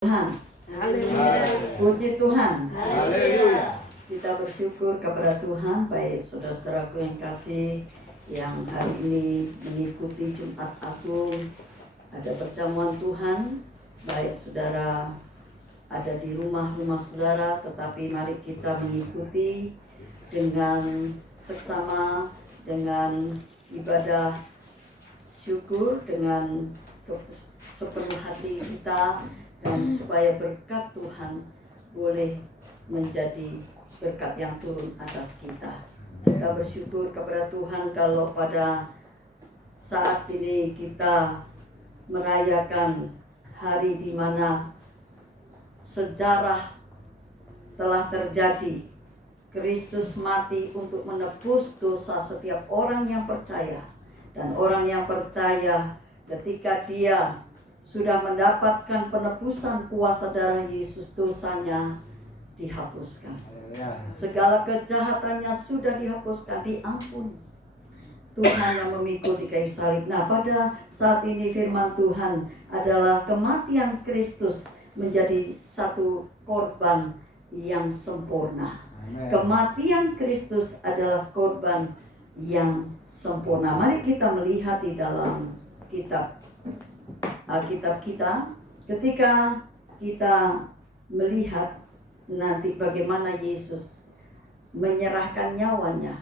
Tuhan. Haleluya. Puji Tuhan. Haleluya. Kita bersyukur kepada Tuhan, baik saudara-saudaraku yang kasih, yang hari ini mengikuti Jumat Agung, ada perjamuan Tuhan, baik saudara ada di rumah-rumah saudara, tetapi mari kita mengikuti dengan seksama, dengan ibadah syukur, dengan sepenuh hati kita, dan supaya berkat Tuhan boleh menjadi berkat yang turun atas kita. Kita bersyukur kepada Tuhan kalau pada saat ini kita merayakan hari di mana sejarah telah terjadi. Kristus mati untuk menebus dosa setiap orang yang percaya. Dan orang yang percaya ketika dia sudah mendapatkan penebusan kuasa darah Yesus, dosanya dihapuskan. Segala kejahatannya sudah dihapuskan, diampuni. Tuhan yang memikul di kayu salib. Nah, pada saat ini firman Tuhan adalah kematian Kristus menjadi satu korban yang sempurna. Kematian Kristus adalah korban yang sempurna. Mari kita melihat di dalam kitab Alkitab kita, ketika kita melihat nanti bagaimana Yesus menyerahkan nyawanya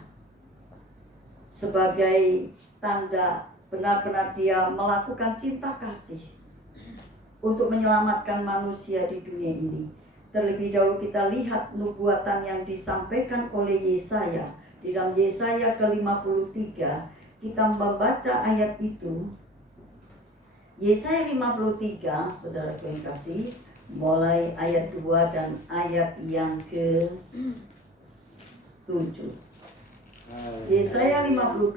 sebagai tanda benar-benar dia melakukan cinta kasih untuk menyelamatkan manusia di dunia ini. Terlebih dahulu kita lihat nubuatan yang disampaikan oleh Yesaya. Di dalam Yesaya ke-53 kita membaca ayat itu. Yesaya 53, saudara yang kasih, mulai ayat 2 dan ayat yang ke-7. Yesaya 52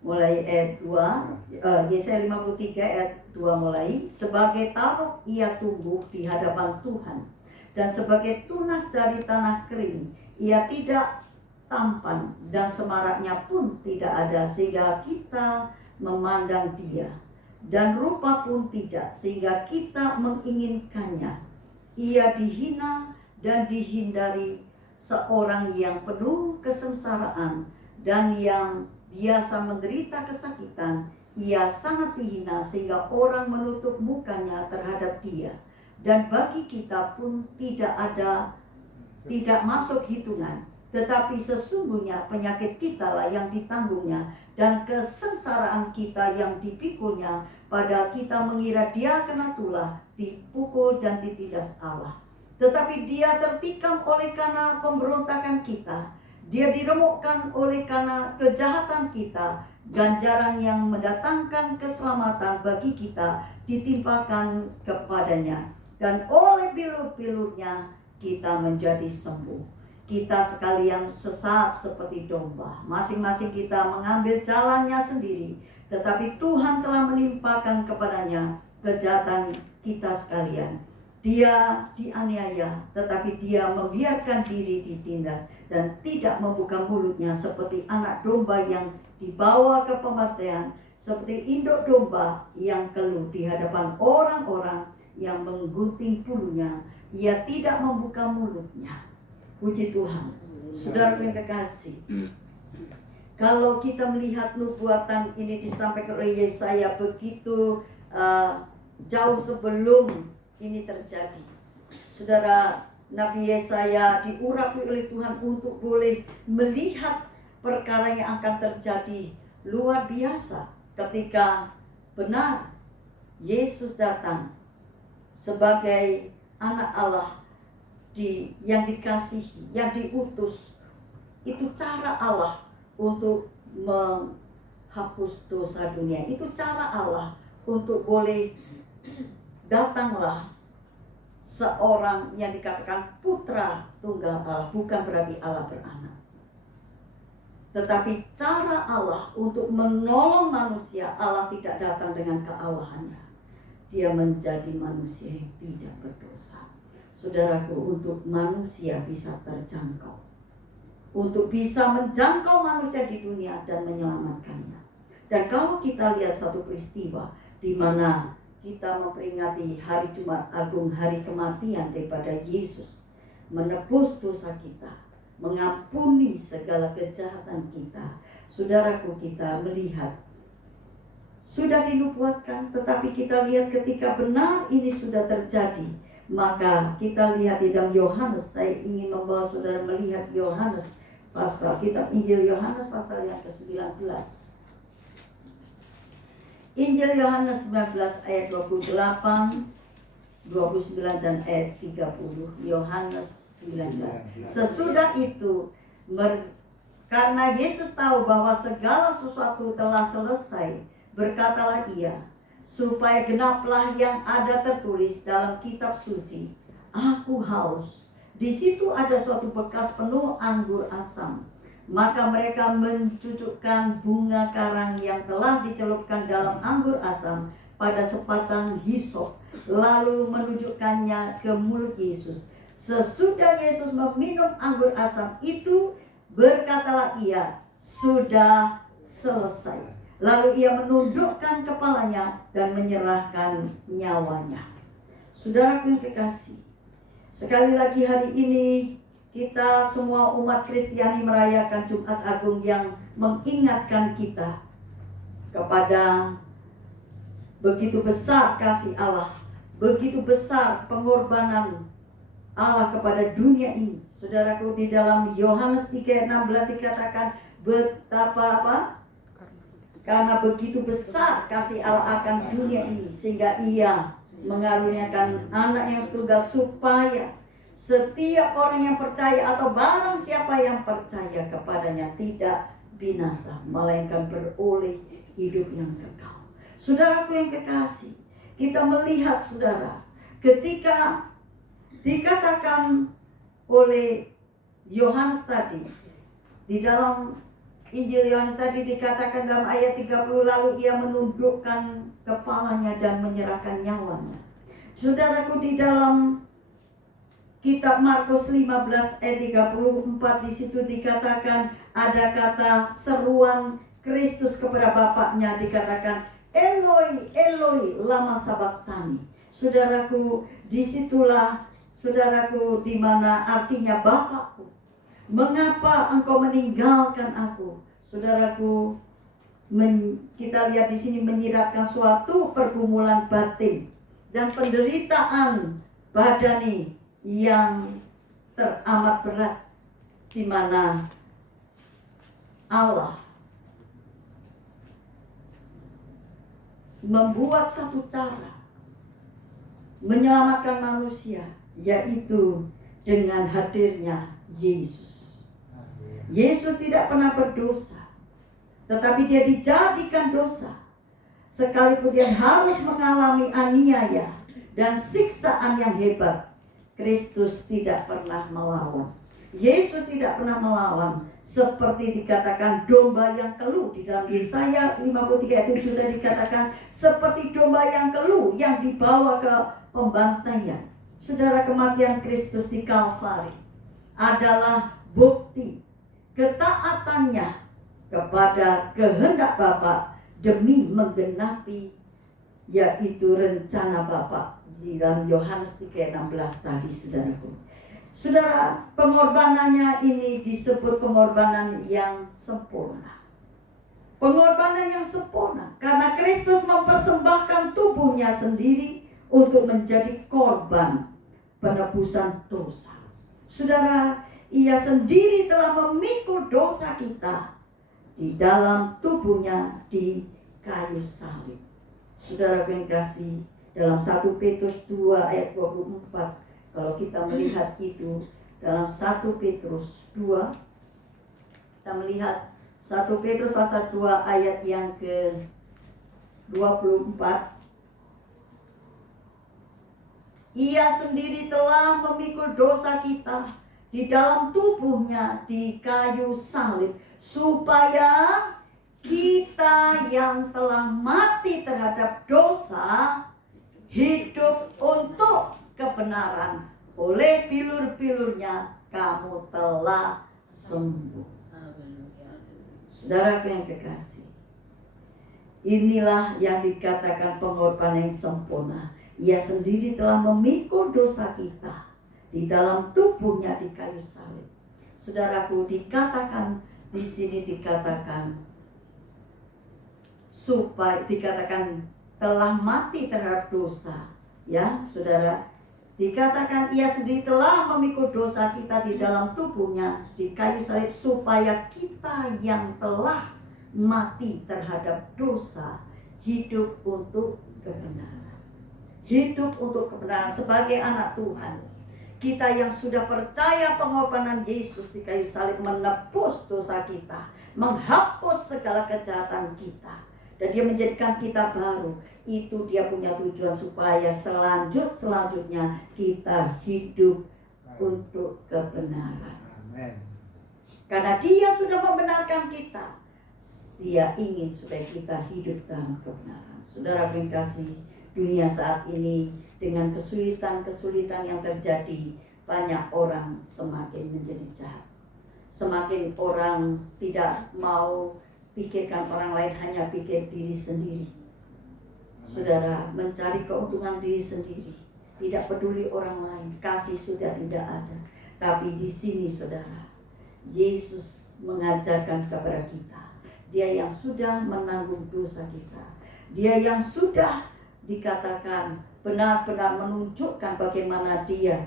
mulai ayat 2, Yesaya 53 ayat 2 mulai. Sebagai taruk ia tumbuh di hadapan Tuhan, dan sebagai tunas dari tanah kering ia tidak tampan, dan semaraknya pun tidak ada, sehingga kita memandang dia, dan rupa pun tidak, sehingga kita menginginkannya. Ia dihina dan dihindari, seorang yang penuh kesengsaraan dan yang biasa menderita kesakitan. Ia sangat dihina sehingga orang menutup mukanya terhadap dia, dan bagi kita pun tidak masuk hitungan. Tetapi sesungguhnya penyakit kita lah yang ditanggungnya, dan kesengsaraan kita yang dipikulnya. Padahal kita mengira dia kena tulah, dipukul dan ditindas Allah. Tetapi dia tertikam oleh karena pemberontakan kita, dia diremukkan oleh karena kejahatan kita. Ganjaran yang mendatangkan keselamatan bagi kita ditimpakan kepadanya, dan oleh bilur-bilurnya kita menjadi sembuh. Kita sekalian sesat seperti domba, masing-masing kita mengambil jalannya sendiri, tetapi Tuhan telah menimpakan kepadanya kejahatan kita sekalian. Dia dianiaya, tetapi dia membiarkan diri ditindas, dan tidak membuka mulutnya, seperti anak domba yang dibawa ke pembantaian, seperti induk domba yang keluh di hadapan orang-orang yang menggunting bulunya. Ia tidak membuka mulutnya. Puji Tuhan. Saudara yang kekasih, kalau kita melihat nubuatan ini disampaikan oleh Yesaya begitu jauh sebelum ini terjadi. Saudara, Nabi Yesaya diurapi oleh Tuhan untuk boleh melihat perkara yang akan terjadi luar biasa ketika benar Yesus datang sebagai anak Allah yang dikasihi, yang diutus. Itu cara Allah untuk menghapus dosa dunia. Itu cara Allah untuk boleh datanglah seorang yang dikatakan putra tunggal Allah. Bukan berarti Allah beranak, tetapi cara Allah untuk menolong manusia. Allah tidak datang dengan kealahannya, dia menjadi manusia yang tidak berdosa. Saudaraku, untuk manusia bisa terjangkau, untuk bisa menjangkau manusia di dunia dan menyelamatkannya. Dan kalau kita lihat satu peristiwa di mana kita memperingati hari Jumat Agung, hari kematian daripada Yesus, menebus dosa kita, mengampuni segala kejahatan kita. Saudaraku, kita melihat sudah dinubuatkan, tetapi kita lihat ketika benar ini sudah terjadi, maka kita lihat di dalam Yohanes. Saya ingin membawa saudara melihat Yohanes pasal, kitab Injil Yohanes pasal yang ke-19. Injil Yohanes 19 ayat 28, 29 dan ayat 30. Yohanes 19. Sesudah itu karena Yesus tahu bahwa segala sesuatu telah selesai, berkatalah ia, supaya genaplah yang ada tertulis dalam kitab suci, aku haus. Di situ ada suatu bekas penuh anggur asam. Maka mereka mencucukkan bunga karang yang telah dicelupkan dalam anggur asam pada sepasang hisop, lalu menunjukkannya ke mulut Yesus. Sesudah Yesus meminum anggur asam itu, berkatalah ia, sudah selesai. Lalu ia menundukkan kepalanya dan menyerahkan nyawanya. Saudaraku yang kekasih, sekali lagi hari ini kita semua umat Kristiani merayakan Jumat Agung yang mengingatkan kita kepada begitu besar kasih Allah, begitu besar pengorbanan Allah kepada dunia ini. Saudaraku, di dalam Yohanes 3:16 dikatakan betapa apa? Karena begitu besar kasih Allah akan dunia ini, sehingga ia mengaruniakan anak yang tunggal, supaya setiap orang yang percaya atau barang siapa yang percaya kepadanya tidak binasa, melainkan beroleh hidup yang kekal. Saudaraku yang kekasih, kita melihat saudara, ketika dikatakan oleh Yohanes tadi, di dalam Injil Yohanes tadi dikatakan dalam ayat 30, lalu ia menundukkan kepalanya dan menyerahkan nyawanya. Saudaraku, di dalam kitab Markus 15 ayat 34, di situ dikatakan ada kata seruan Kristus kepada Bapaknya, dikatakan Eloi, Eloi, lama sabachthani. Saudaraku, disitulah saudaraku di mana artinya Bapakku, mengapa engkau meninggalkan aku? Saudaraku, kita lihat di sini menyiratkan suatu pergumulan batin dan penderitaan badani yang teramat berat, di mana Allah membuat satu cara menyelamatkan manusia, yaitu dengan hadirnya Yesus. Yesus tidak pernah berdosa, tetapi dia dijadikan dosa, sekalipun dia harus mengalami aniaya dan siksaan yang hebat. Kristus tidak pernah melawan. Yesus tidak pernah melawan, seperti dikatakan domba yang keluh. Di dalam Yesaya 53 ayat 7 sudah dikatakan seperti domba yang keluh yang dibawa ke pembantaian. Saudara, kematian Kristus di Kalvari adalah bukti ketaatannya kepada kehendak Bapa demi menggenapi yaitu rencana Bapa di dalam Yohanes 3:16 tadi, saudaraku. Saudara, pengorbanannya ini disebut pengorbanan yang sempurna. Pengorbanan yang sempurna karena Kristus mempersembahkan tubuhnya sendiri untuk menjadi korban penebusan dosa. Saudara, ia sendiri telah memikul dosa kita di dalam tubuhnya di kayu salib. Saudara yang kasih, dalam 1 Petrus 2 ayat 24, kalau kita melihat itu dalam 1 Petrus 2, kita melihat 1 Petrus pasal 2 ayat yang ke-24. Ia sendiri telah memikul dosa kita di dalam tubuhnya di kayu salib, supaya kita yang telah mati terhadap dosa hidup untuk kebenaran. Oleh bilur-bilurnya kamu telah sembuh. Saudara yang kekasih, Inilah yang dikatakan pengorbanan yang sempurna. Ia sendiri telah memikul dosa kita di dalam tubuhnya di kayu salib. Saudaraku, dikatakan di sini supaya dikatakan telah mati terhadap dosa, ya saudara. Dikatakan ia sendiri telah memikul dosa kita di dalam tubuhnya di kayu salib, supaya kita yang telah mati terhadap dosa hidup untuk kebenaran. Hidup untuk kebenaran sebagai anak Tuhan. Kita yang sudah percaya pengorbanan Yesus di kayu salib menebus dosa kita, menghapus segala kejahatan kita, dan dia menjadikan kita baru. Itu dia punya tujuan supaya selanjutnya kita hidup untuk kebenaran. Amen. Karena dia sudah membenarkan kita, dia ingin supaya kita hidup dalam kebenaran. Saudara kasih, dunia saat ini dengan kesulitan-kesulitan yang terjadi, banyak orang semakin menjadi jahat. Semakin orang tidak mau pikirkan orang lain, hanya pikir diri sendiri. Saudara, mencari keuntungan diri sendiri, tidak peduli orang lain, kasih sudah tidak ada. Tapi di sini saudara, Yesus mengajarkan kepada kita, dia yang sudah menanggung dosa kita, dia yang sudah dikatakan benar-benar menunjukkan bagaimana dia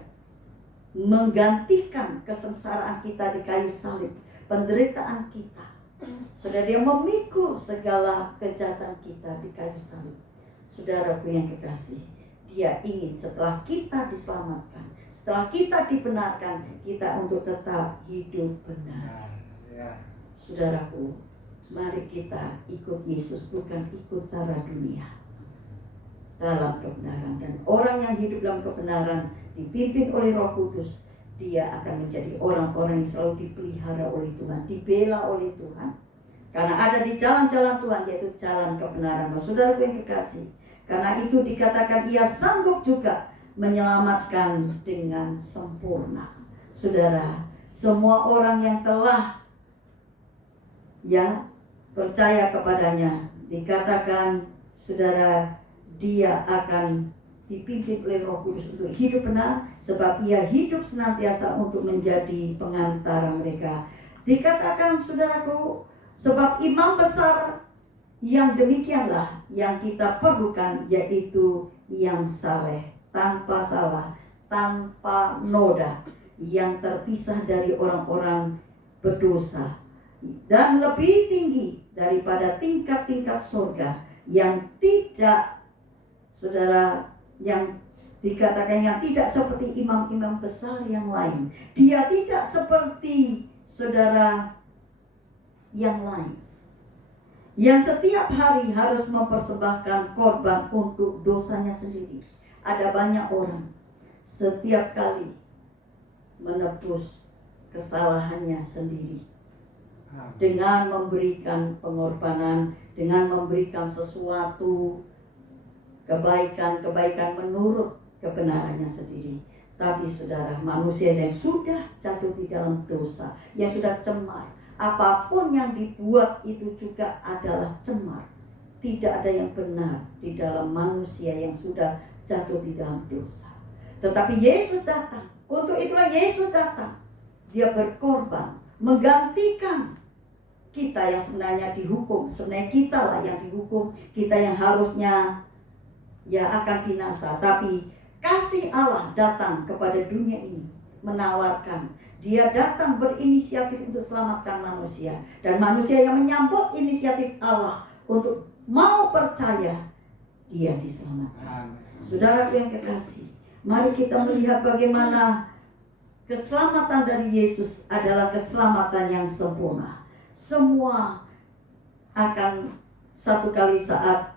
menggantikan kesengsaraan kita di kayu salib, penderitaan kita. Saudara, dia memikul segala kejahatan kita di kayu salib. Saudaraku yang kekasih, dia ingin setelah kita diselamatkan, setelah kita dibenarkan, kita untuk tetap hidup benar. Saudaraku, mari kita ikut Yesus, bukan ikut cara dunia, dalam kebenaran. Dan orang yang hidup dalam kebenaran, dipimpin oleh Roh Kudus, dia akan menjadi orang-orang yang selalu dipelihara oleh Tuhan, dibela oleh Tuhan. Karena ada di jalan-jalan Tuhan, yaitu jalan kebenaran. Saudaraku yang kekasih, karena itu dikatakan ia sanggup juga menyelamatkan dengan sempurna. Saudara, semua orang yang telah percaya kepadanya, dikatakan saudara, dia akan dipimpin oleh Roh Kudus untuk hidup benar, sebab ia hidup senantiasa untuk menjadi pengantara mereka. Dikatakan saudaraku, sebab imam besar yang demikianlah yang kita perlukan, yaitu yang saleh, tanpa salah, tanpa noda, yang terpisah dari orang-orang berdosa, dan lebih tinggi daripada tingkat-tingkat surga, yang tidak, saudara, yang dikatakan yang tidak seperti imam-imam besar yang lain. Dia tidak seperti saudara yang lain, yang setiap hari harus mempersembahkan korban untuk dosanya sendiri. Ada banyak orang setiap kali menebus kesalahannya sendiri dengan memberikan pengorbanan, dengan memberikan sesuatu kebaikan menurut kebenarannya sendiri. Tapi saudara, manusia yang sudah jatuh di dalam dosa, yang sudah cemar, apapun yang dibuat itu juga adalah cemar. Tidak ada yang benar di dalam manusia yang sudah jatuh di dalam dosa. Tetapi Yesus datang. Untuk itulah Yesus datang. Dia berkorban, menggantikan kita yang sebenarnya dihukum. Sebenarnya kita lah yang dihukum, kita yang harusnya akan binasa. Tapi kasih Allah datang kepada dunia ini, menawarkan. Dia datang berinisiatif untuk selamatkan manusia. Dan manusia yang menyambut inisiatif Allah untuk mau percaya, dia diselamatkan. Saudara yang kekasih, mari kita melihat bagaimana keselamatan dari Yesus adalah keselamatan yang sempurna. Semua akan satu kali saat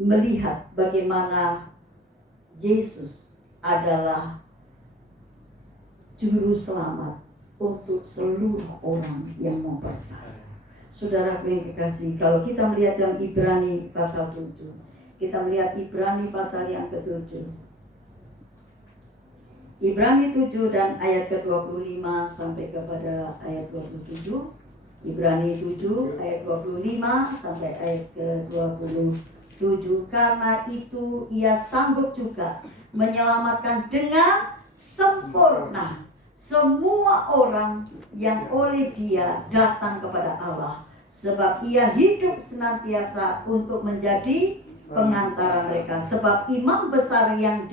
melihat bagaimana Yesus adalah juru selamat untuk seluruh orang yang mau percaya. Saudara yang kekasih, kalau kita melihat dalam Ibrani pasal 7, kita melihat Ibrani pasal yang ke-7, Ibrani 7 dan ayat ke-25 sampai kepada ayat 27. Ibrani 7 ayat 25 sampai ayat ke-27. Karena itu ia sanggup juga menyelamatkan dengan sempurna semua orang yang oleh dia datang kepada Allah. Sebab ia hidup senantiasa untuk menjadi pengantara mereka. Sebab imam besar yang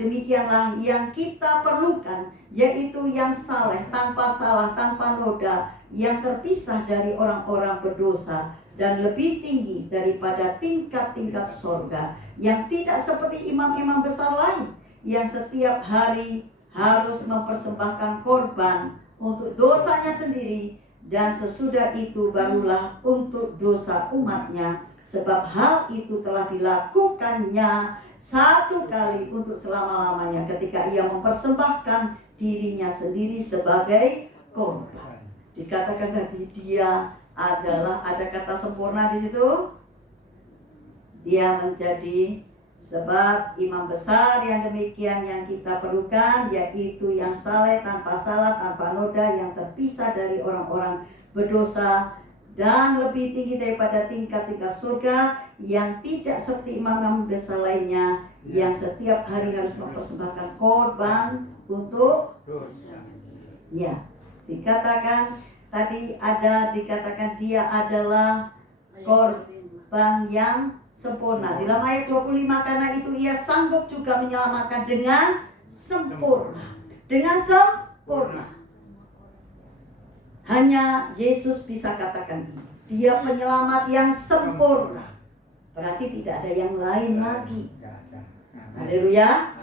demikianlah yang kita perlukan, yaitu yang saleh, tanpa salah, tanpa noda, yang terpisah dari orang-orang berdosa, dan lebih tinggi daripada tingkat-tingkat sorga, yang tidak seperti imam-imam besar lain, yang setiap hari harus mempersembahkan korban untuk dosanya sendiri, dan sesudah itu barulah untuk dosa umatnya, sebab hal itu telah dilakukannya satu kali untuk selama-lamanya ketika ia mempersembahkan dirinya sendiri sebagai korban. Dikatakan tadi dia adalah, ada kata sempurna di situ. Dia menjadi, sebab imam besar yang demikian yang kita perlukan, yaitu yang saleh, tanpa salah, tanpa noda, yang terpisah dari orang-orang berdosa, dan lebih tinggi daripada tingkat-tingkat surga, yang tidak seperti imam-imam besar lainnya, yang setiap hari harus mempersembahkan korban untuk ya. Dikatakan tadi dikatakan dia adalah korban yang sempurna. Dalam ayat 25, karena itu ia sanggup juga menyelamatkan dengan sempurna. Dengan sempurna. Hanya Yesus bisa katakan ini. Dia penyelamat yang sempurna. Berarti tidak ada yang lain lagi. Haleluya.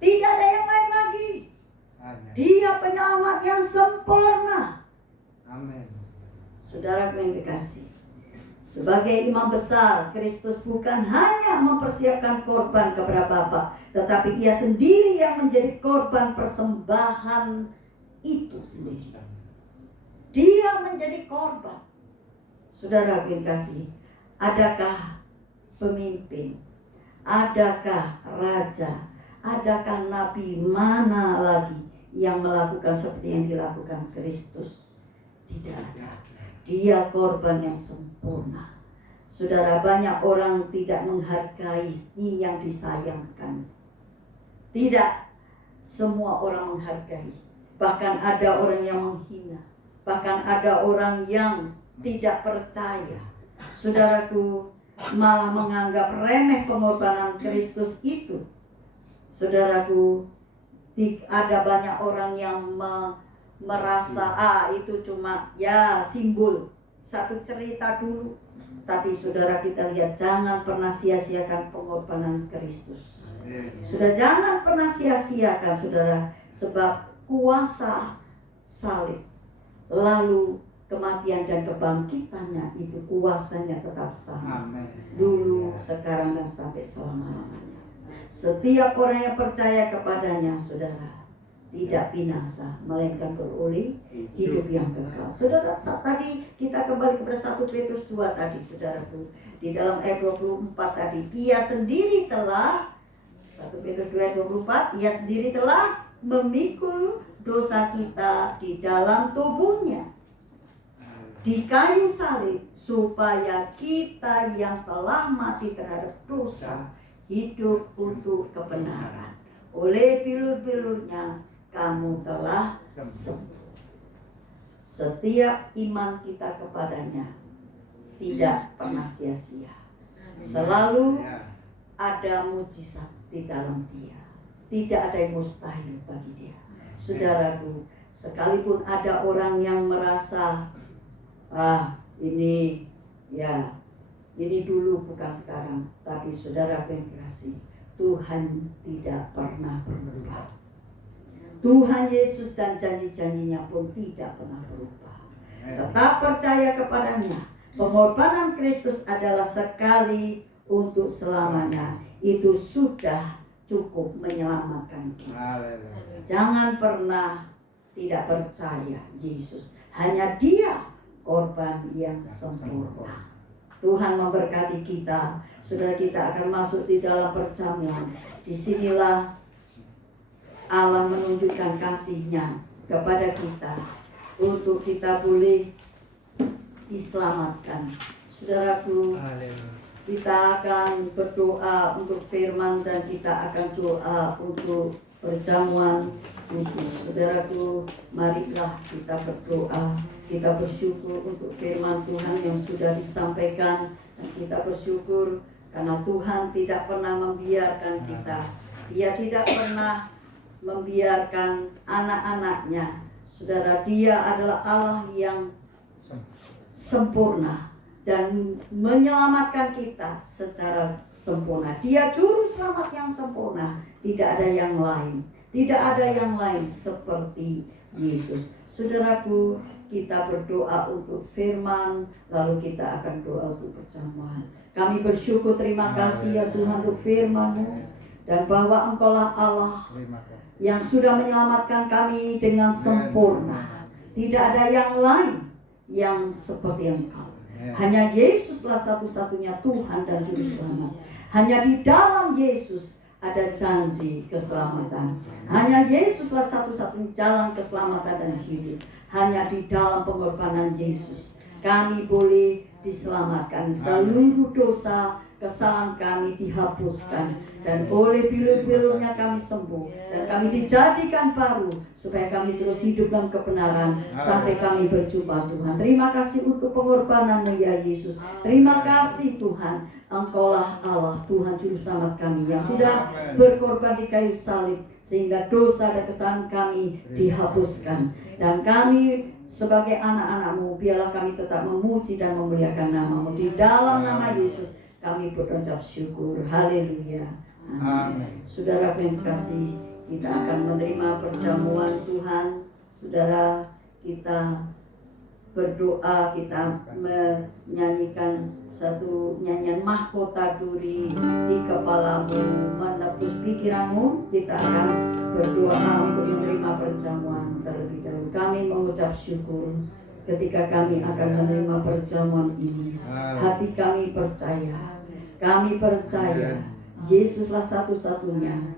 Tidak ada yang lain lagi. Dia penyelamat yang sempurna. Amin. Saudaraku yang dikasihi, sebagai imam besar, Kristus bukan hanya mempersiapkan korban kepada Bapa, tetapi ia sendiri yang menjadi korban persembahan itu sendiri. Dia menjadi korban. Saudara yang kasih, adakah pemimpin, adakah raja, adakah nabi mana lagi yang melakukan seperti yang dilakukan Kristus? Tidak ada. Dia korban yang sempurna. Saudara, banyak orang tidak menghargai ini yang disayangkan. Tidak semua orang menghargai. Bahkan ada orang yang menghina. Bahkan ada orang yang tidak percaya. Saudaraku, malah menganggap remeh pengorbanan Kristus itu. Saudaraku, ada banyak orang yang merasa itu cuma ya simbol, satu cerita dulu. Tapi saudara, kita lihat, jangan pernah sia-siakan pengorbanan Kristus. Sudah jangan pernah sia-siakan, saudara, sebab kuasa salib, lalu kematian dan kebangkitannya itu kuasanya tetap sama. Dulu, sekarang, dan sampai selama-lamanya. Setiap orang yang percaya kepadanya, saudara, tidak binasa, melainkan beroleh hidup yang kekal. Saudara, tadi kita kembali kepada 1 Petrus 2 tadi, saudaraku. Di dalam ayat 24 tadi, ia sendiri telah, 1 Petrus 2 ayat 24, ia sendiri telah memikul dosa kita di dalam tubuhnya di kayu salib, supaya kita yang telah mati terhadap dosa hidup untuk kebenaran. Oleh bilur-bilurnya kamu telah sembuh. Setiap iman kita kepadanya tidak pernah sia-sia. Selalu ada mujizat di dalam dia. Tidak ada yang mustahil bagi dia. Saudaraku, sekalipun ada orang yang merasa ini dulu bukan sekarang, tapi saudara yang kasih, Tuhan tidak pernah berubah. Tuhan Yesus dan janji-janjinya pun tidak pernah berubah. Tetap percaya kepadanya. Pengorbanan Kristus adalah sekali untuk selamanya. Itu sudah cukup menyelamatkan kita. Jangan pernah tidak percaya Yesus. Hanya Dia korban yang sempurna. Tuhan memberkati kita. Saudara, kita akan masuk di dalam perjamuan. Disinilah Allah menunjukkan kasih-Nya kepada kita untuk kita boleh diselamatkan. Saudaraku, kita akan berdoa untuk firman dan kita akan doa untuk perjamuan kudus. Saudaraku, marilah kita berdoa. Kita bersyukur untuk firman Tuhan yang sudah disampaikan, dan kita bersyukur karena Tuhan tidak pernah membiarkan kita. Dia tidak pernah membiarkan anak-anaknya. Saudara, Dia adalah Allah yang sempurna dan menyelamatkan kita secara sempurna. Dia juru selamat yang sempurna. Tidak ada yang lain. Tidak ada yang lain seperti Yesus. Saudaraku, kita berdoa untuk firman, lalu kita akan doa untuk perjamuan. Kami bersyukur, terima kasih ya Tuhan untuk firman-Mu, dan bahwa Engkaulah Allah yang sudah menyelamatkan kami dengan sempurna. Tidak ada yang lain yang seperti Engkau. Hanya Yesuslah satu-satunya Tuhan dan Juru Selamat. Hanya di dalam Yesus ada janji keselamatan. Hanya Yesuslah satu-satunya jalan keselamatan dan hidup. Hanya di dalam pengorbanan Yesus kami boleh diselamatkan. Seluruh dosa, kesalahan kami dihapuskan, dan oleh bilur-bilurnya kami sembuh, dan kami dijadikan baru supaya kami terus hidup dalam kebenaran sampai kami berjumpa Tuhan. Terima kasih untuk pengorbanan-Mu ya Yesus. Terima kasih Tuhan, Engkaulah Allah, Tuhan Juru Selamat kami yang sudah berkorban di kayu salib sehingga dosa dan kesalahan kami dihapuskan. Dan kami sebagai anak-anak-Mu, biarlah kami tetap memuji dan memuliakan nama-Mu. Di dalam nama Yesus kami berucap syukur. Haleluya. Amin. Saudara yang kasih, kita akan menerima perjamuan Tuhan. Saudara, kita berdoa, kita menyanyikan satu nyanyian mahkota duri di kepalamu, menebus pikiranmu. Kita akan berdoa untuk menerima perjamuan terlebih dahulu. Kami mengucap syukur ketika kami akan menerima perjamuan ini. Hati kami percaya, Yesuslah satu-satunya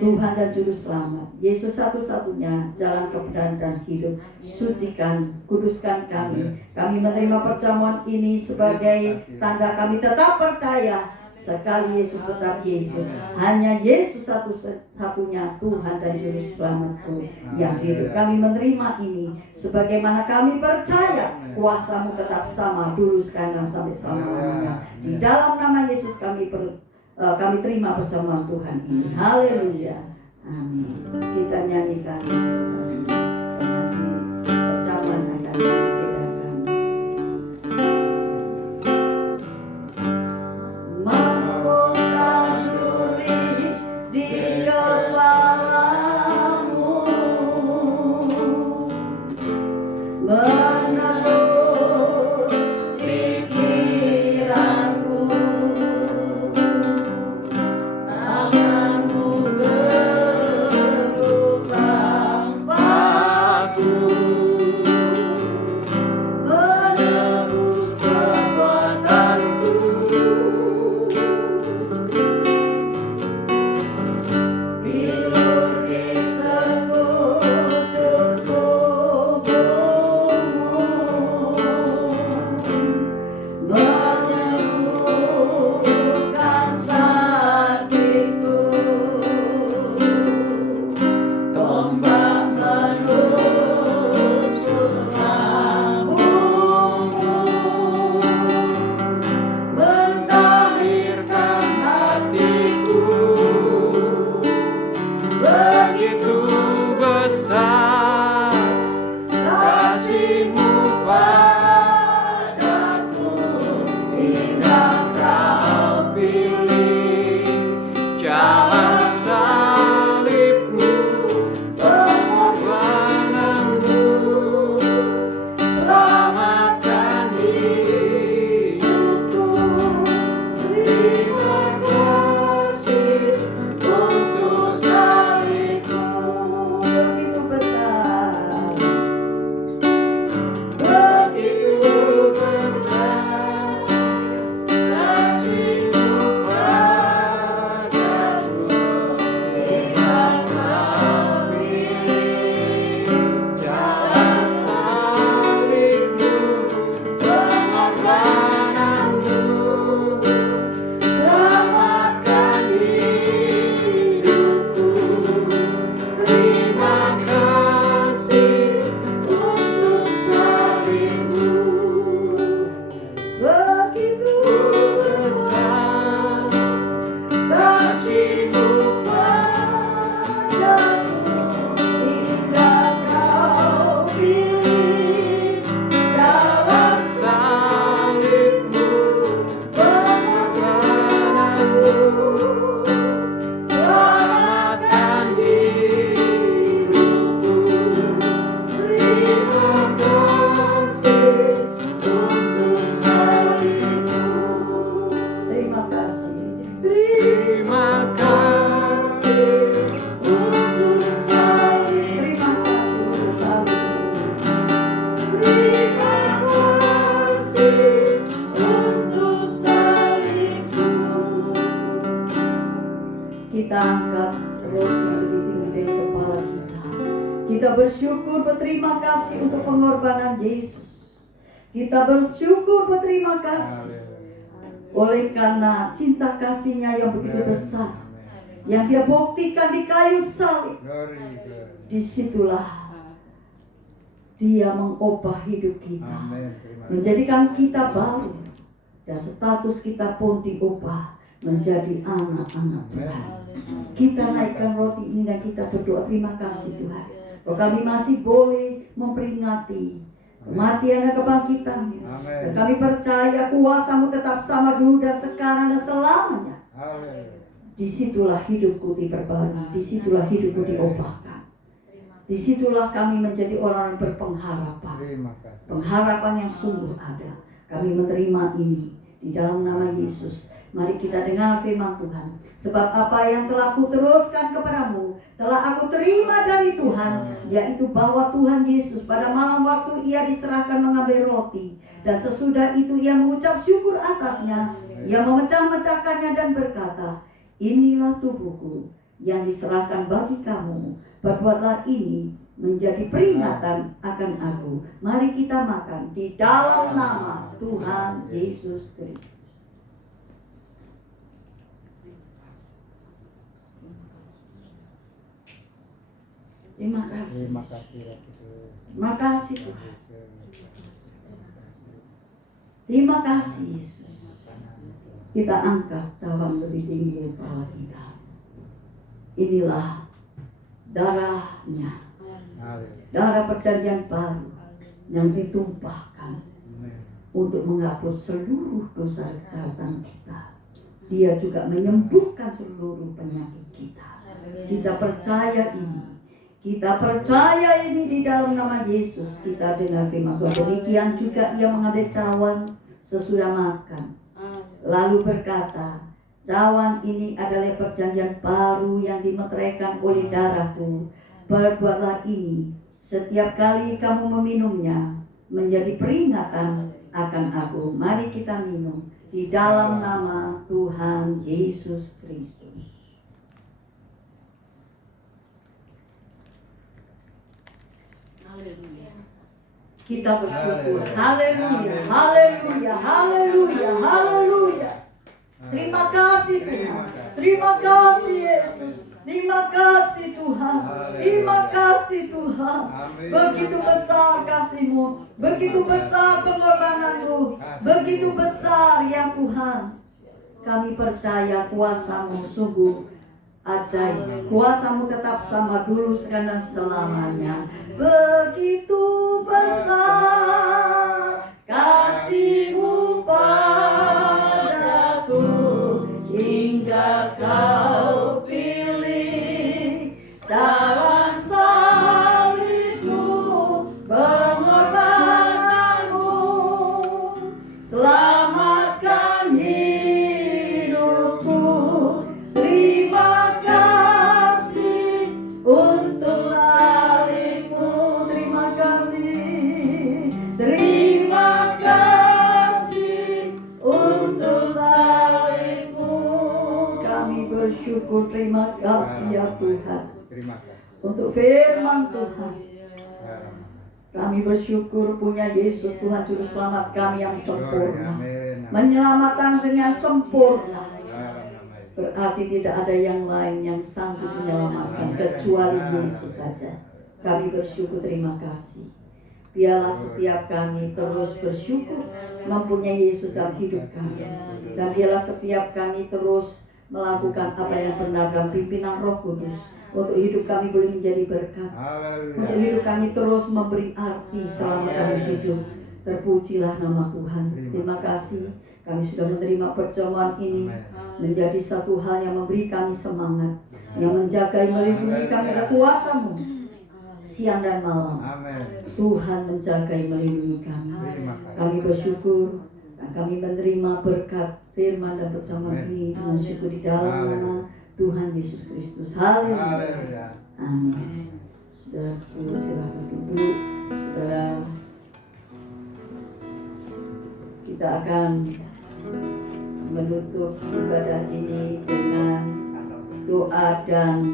Tuhan dan Juru Selamat. Yesus satu-satunya jalan kebenaran dan hidup. Sucikan, kuduskan kami. Kami menerima perjamuan ini sebagai tanda kami tetap percaya sekali Yesus tetap Yesus. Hanya Yesus satu-satunya Tuhan dan Juru Selamatku yang hidup. Kami menerima ini sebagaimana kami percaya kuasa-Mu tetap sama dulu, sekarang, sampai selama-lamanya. Di dalam nama Yesus kami terima perjamuan Tuhan ini. Haleluya. Amin. Kita nyanyikan perjamuan akan dibedakan. Mahkota duri di kepalamu, menebus pikiranku. Tanganmu berlutang kita angkat roti yang lebih tinggi dari kepala kita. Kita bersyukur berterima kasih untuk pengorbanan Yesus. Kita bersyukur berterima kasih oleh karena cinta kasih-Nya yang begitu besar, yang Dia buktikan di kayu salib. Disitulah Dia mengubah hidup kita, menjadikan kita baru, dan status kita pun diubah menjadi anak-anak Tuhan. Kita naikkan roti ini dan kita berdoa terima kasih Tuhan, bahwa kami masih boleh memperingati kematian dan kebangkitan. Dan kami percaya kuasa-Mu tetap sama dulu dan sekarang dan selamanya. Disitulah hidupku diperbarui, disitulah hidupku diubahkan. Disitulah kami menjadi orang yang berpengharapan, pengharapan yang sungguh ada. Kami menerima ini di dalam nama Yesus. Mari kita dengar firman Tuhan. Sebab apa yang telah kuteruskan kepadamu telah aku terima dari Tuhan, yaitu bahwa Tuhan Yesus pada malam waktu Ia diserahkan mengambil roti, dan sesudah itu Ia mengucap syukur atasnya, Ia memecah-mecahkannya dan berkata, inilah tubuhku yang diserahkan bagi kamu, perbuatlah ini menjadi peringatan akan aku. Mari kita makan di dalam nama Tuhan Yesus Kristus. Terima kasih. Terima kasih Tuhan. Terima kasih Yesus. Kita angkat cawan lebih tinggi dari kepala kita. Inilah darah-Nya, darah perjanjian baru yang ditumpahkan untuk menghapus seluruh dosa kejahatan kita. Dia juga menyembuhkan seluruh penyakit kita. Kita percaya ini. Kita percaya ini di dalam nama Yesus. Kita dengar firman Tuhan. Demikian juga Ia mengambil cawan sesudah makan, lalu berkata, cawan ini adalah perjanjian baru yang dimeteraikan oleh darahku. Perbuatlah ini setiap kali kamu meminumnya menjadi peringatan akan aku. Mari kita minum di dalam nama Tuhan Yesus Kristus. Kita bersyukur. Haleluya, haleluya, haleluya, haleluya. Terima kasih Tuhan. Terima kasih Yesus. Terima kasih Tuhan. Terima kasih Tuhan. Begitu besar kasih-Mu, begitu besar pengorbanan-Mu, begitu besar ya Tuhan. Kami percaya kuasa-Mu sungguh ajaib. Kuasa-Mu tetap sama dulu, sekarang dan selamanya. Begitu besar kasih-Mu padaku, hingga Kau pilih cawan salib-Mu, pengorbanan-Mu, selamatkan hidupku. Terima kasih untuk salib-Mu. Terima kasih. Terima kasih untuk salib-Mu. Kami bersyukur. Terima kasih ya Tuhan untuk firman Tuhan. Kami bersyukur punya Yesus Tuhan Juru Selamat kami yang sempurna, menyelamatkan dengan sempurna. Berarti tidak ada yang lain yang sanggup menyelamatkan kecuali Yesus saja. Kami bersyukur, terima kasih. Biarlah setiap kami terus bersyukur mempunyai Yesus dalam hidup kami. Dan biarlah setiap kami terus melakukan apa yang benar dalam pimpinan Roh Kudus. Untuk hidup kami boleh menjadi berkat. Untuk hidup kami terus memberi arti selama kami hidup. Terpujilah nama Tuhan. Terima kasih. Kami sudah menerima perjamuan ini menjadi satu hal yang memberi kami semangat, yang menjaga, melindungi kami dengan kuasa-Mu siang dan malam. Tuhan menjaga, melindungi kami. Kami bersyukur dan kami menerima berkat firman dan perjamuan ini dengan syukur di dalam nama Tuhan Yesus Kristus. Haleluya. Amin. Saudaraku, silakan duduk. Saudara, kita akan menutup ibadah ini dengan doa dan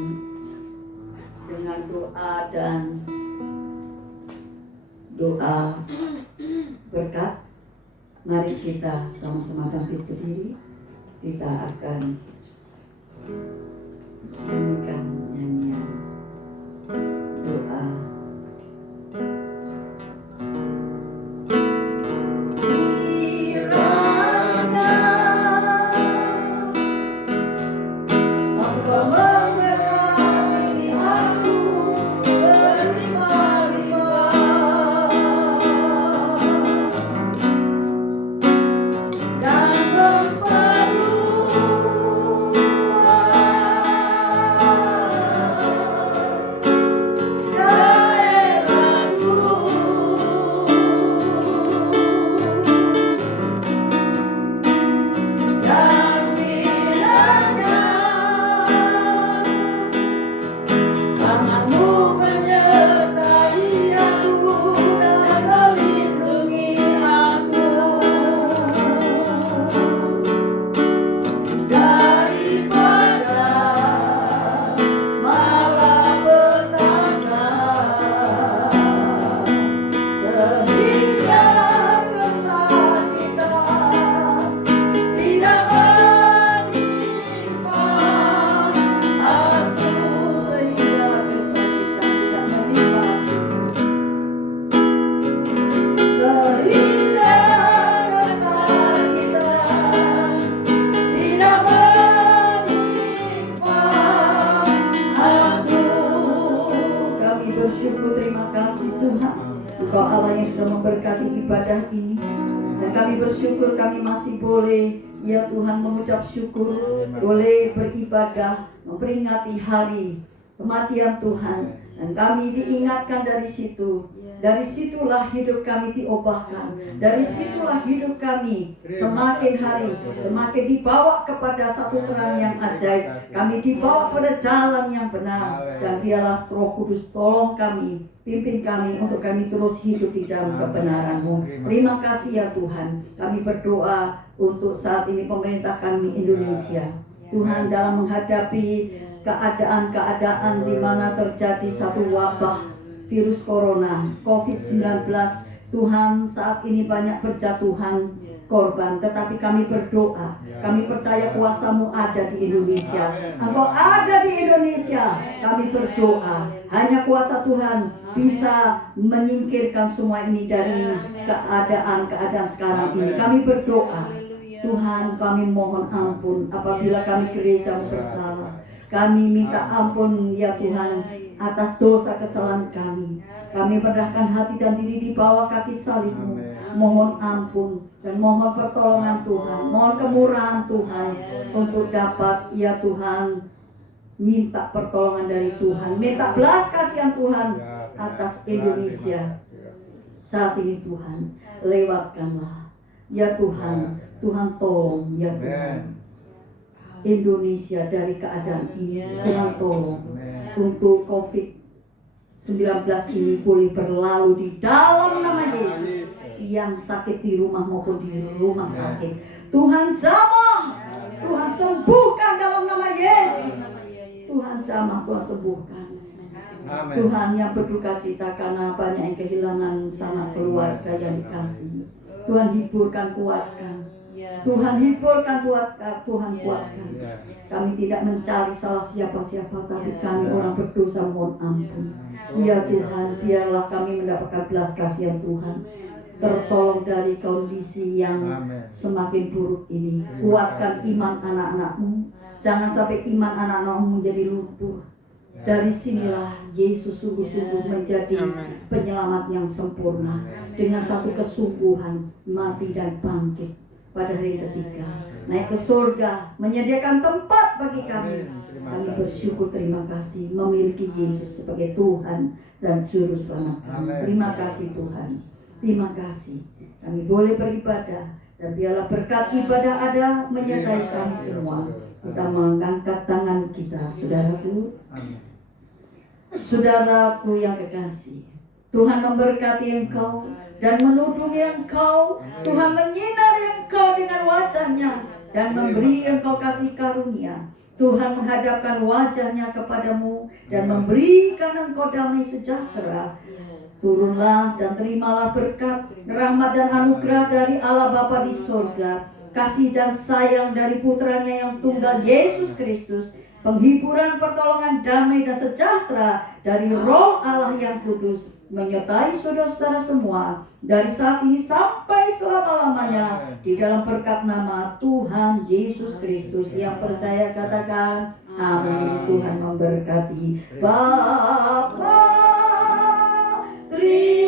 doa berkat, mari kita sama-sama bangkit berdiri. Kita akan menyanyikan nyanyian doa. Engkau Allah yang sudah memberkati ibadah ini, dan kami bersyukur kami masih boleh, ya Tuhan, mengucap syukur, boleh beribadah, memperingati hari kematian Tuhan, dan kami diingatkan dari situ. Dari situlah hidup kami diubahkan. Dari situlah hidup kami semakin hari semakin dibawa kepada satu terang yang ajaib. Kami dibawa pada jalan yang benar, dan biarlah Roh Kudus tolong kami, pimpin kami untuk kami terus hidup di dalam kebenaran-Mu. Terima kasih ya Tuhan. Kami berdoa untuk saat ini pemerintah kami Indonesia. Tuhan, dalam menghadapi keadaan-keadaan di mana terjadi satu wabah virus corona COVID-19, Tuhan, saat ini banyak berjatuhan korban, tetapi kami berdoa, kami percaya kuasa-Mu ada di Indonesia. Engkau ada di Indonesia. Kami berdoa, hanya kuasa Tuhan bisa menyingkirkan semua ini dari keadaan-keadaan sekarang ini. Kami berdoa, Tuhan, kami mohon ampun apabila kami gereja bersalah. Kami minta ampun ya Tuhan atas dosa kesalahan kami. Kami merendahkan hati dan diri di bawah kaki salib-Mu. Mohon ampun dan mohon pertolongan Tuhan, mohon kemurahan Tuhan untuk dapat ya Tuhan minta pertolongan dari Tuhan, minta belas kasihan Tuhan atas Indonesia saat ini. Tuhan, lewatkanlah ya Tuhan. Tuhan tolong ya Tuhan Indonesia dari keadaan ini. Tuhan tolong untuk COVID-19 ini boleh berlalu di dalam nama Yesus. Yang sakit di rumah maupun di rumah sakit, Tuhan jamah, Tuhan sembuhkan dalam nama Yesus. Tuhan jamah, Tuhan sembuhkan. Tuhan, yang berduka cita karena banyak yang kehilangan sanak keluarga yang dikasihi, Tuhan hiburkan, kuatkan. Tuhan hiburkan, Tuhan kuatkan. Kami tidak mencari salah siapa-siapa, tapi kami orang berdosa mohon ampun. Ya Tuhan, biarlah kami mendapatkan belas kasihan Tuhan, tertolong dari kondisi yang semakin buruk ini. Kuatkan iman anak-anak-Mu, jangan sampai iman anak-anak-Mu menjadi luntur. Dari sinilah Yesus sungguh-sungguh menjadi penyelamat yang sempurna, dengan satu kesungguhan mati dan bangkit pada hari ketiga, naik ke surga, menyediakan tempat bagi kami. Kami bersyukur, terima kasih memiliki Yesus sebagai Tuhan dan Juru Selamat kami. Terima kasih Tuhan, terima kasih. Kami boleh beribadah, dan biarlah berkat ibadah ada menyertai kami semua. Kita mengangkat tangan kita, saudaraku yang kekasih. Tuhan memberkati engkau dan menudungi engkau. Tuhan menyinari engkau dengan wajahnya dan memberi engkau kasih karunia. Tuhan menghadapkan wajahnya kepadamu dan memberikan engkau damai sejahtera. Turunlah dan terimalah berkat, rahmat dan anugerah dari Allah Bapa di surga, kasih dan sayang dari putranya yang tunggal Yesus Kristus, penghiburan, pertolongan, damai dan sejahtera dari Roh Allah yang kudus menyertai saudara-saudara semua dari saat ini sampai selama-lamanya di dalam berkat nama Tuhan Yesus Kristus. Yang percaya katakan amin. Tuhan memberkati. Bapa terima